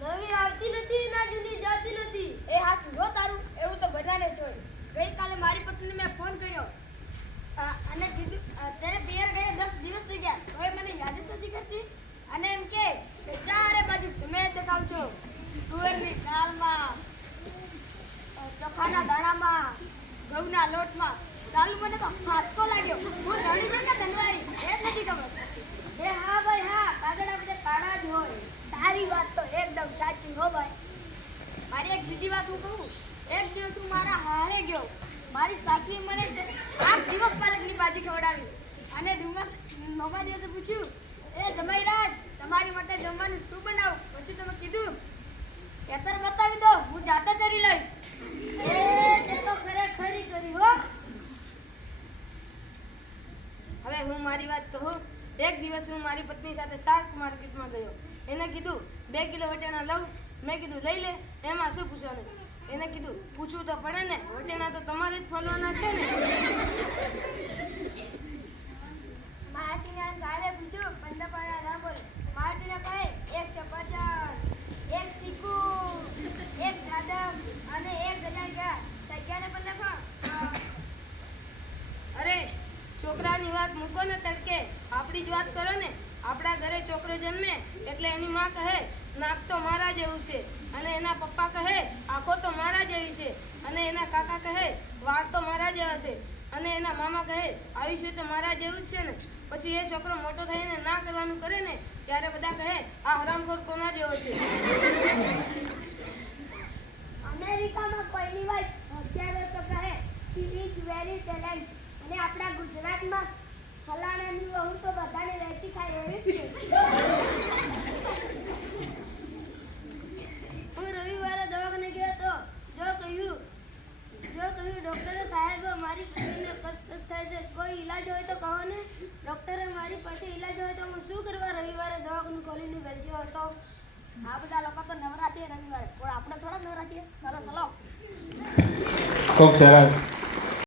નવી આવતી નથી ના જૂની જાતી નથી. એ હાથ જો તારું એવું તો બધાને જ હોય. ગઈકાલે મારી પત્નીને મેં ફોન કર્યો અને કીધું તેને પિયર ગયા 10 દિવસ થઈ ગયા તોય મને યાદ જ નથી કરતી અને એમ કે ચારે બાજુ તમે દેખાવ છો. તુવેરની દાળમાં, ચોખાના દાણામાં, ઘઉંના લોટમાં. ચાલુ મને તો હાથકો લાગ્યો. હું ધણી છે કે ધનવારી એ જ નથી ખબર. એ હા ભાઈ હા, કાગડા બધે કાળા જ હોય. તારી વાત તો એકદમ સાચી હો ભાઈ. મારી એક બીજી વાત હું કહું. એક દિવસ હું મારા હારે ગયો. મારી સાસુએ મને 8 દિવસ પાલકની ભાજી ખવડાવી અને નવમા દિવસે પૂછ્યું, એ જમાઈરાજ તમારી માટે જમવાનું શું બનાવું? પછી તમે કીધું ખેતર બતાવી દો, હું જાતે કરી લઈશ. તે તો ખરેખરી કરી હો. હવે હું મારી વાત કહું. એક દિવસ હું મારી પત્ની સાથે શાક માર્કેટમાં ગયો. એને કીધું 2 કિલો વટાણા લઉં. મેં કીધું લઈ લે, એમાં શું પૂછવાનું? એને કીધું પૂછવું તો પડે ને, વટાણા તો તમારે જ ફોલવાના છે ને. માર્ટીના સાહેબે પૂછ્યું 15 પાના ના બોલે. માર્ટીને કહે 1 ચપાચર, 1 તીખું, 1 સાદમ અને 1 ગજાર. સગ્યાને 15 અરે છોકરાની વાત મૂકો ને તડકે, આપણી જ વાત કરો ને. આપણા ઘરે છોકરો જન્મે એટલે એની માં કહે નાક તો મારા જેવું છે, અને એના પપ્પા કહે આંખો તો મારા જેવી છે, અને એના કાકા કહે વાળ તો મારા જેવા છે, અને એના મામા કહે આયુષ્ય તો મારા જેવું જ છે ને. પછી એ છોકરો મોટો થઈને ના કરવાનું કરે ને ત્યારે બધા કહે આ હરામખોર કોના જેવો છે. અમેરિકામાં પહેલી વાર હોશિયારો તો કહે she is very talent, અને આપણા ગુજરાતમાં ફલાણાની વહુ તો બધાને રહેતી ખાય એવી છે. હું રવિવારે દવાખાને ગયો તો જો કહ્યું ડોક્ટરે સાહેબ મારી પત્નીને કસ થાય છે, કોઈ ઈલાજ હોય તો કહો ને. ડોક્ટરે મારી પાસે ઈલાજ હોય તો હું શું કરવા રવિવારે દવાખાનું ખોલીને બેસ્યો હતો. આ બધા લોકો તો નવરા છે રવિવારે, પણ આપણે થોડા નવરા છીએ. ચલો ખૂબ સરસ.